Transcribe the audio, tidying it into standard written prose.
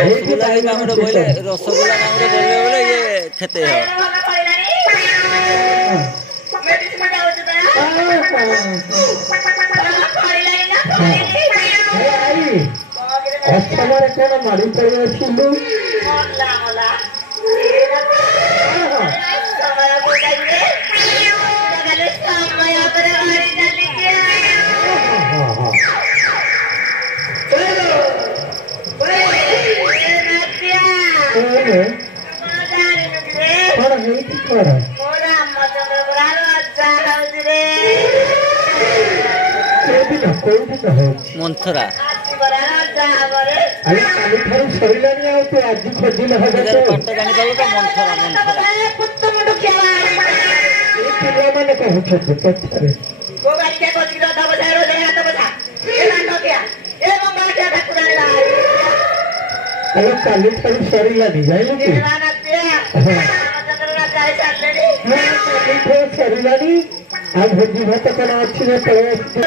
রসগোল্লা কামড়ে বলে রসগোল্লা কামড়ে বলবে বলে ইয়ে খেতে হয়। ଅଷ୍ଟମରେ କଣ ମାଡ଼ି ପଡ଼ି ଆସିଲୁ? କଣ ହେଇଛି କଣ? କୋଉଠି କହ ମନ୍ଥରା ଆରେ କାଲିଠାରୁ ସରିଲାଣି ଆଉ ତୁ ଆଜି ଖୋଜିଲେ ହବ ପାଠ ଜାଣିପାରିଲୁ ତ ମନ୍ଥରା ମନ୍ଥରା ଏ ପିଲାମାନେ କହୁଛନ୍ତି ପଛରେ ଆରେ କାଲିଠାରୁ ସରିଲାଣି ଜାଣିଲୁ କି କାଲିଠାରୁ ସରିଲାଣି ଆଉ ଭୋଜି ଭାତ କଣ ଅଛି ନା ପଳେଇ ଆସିଛି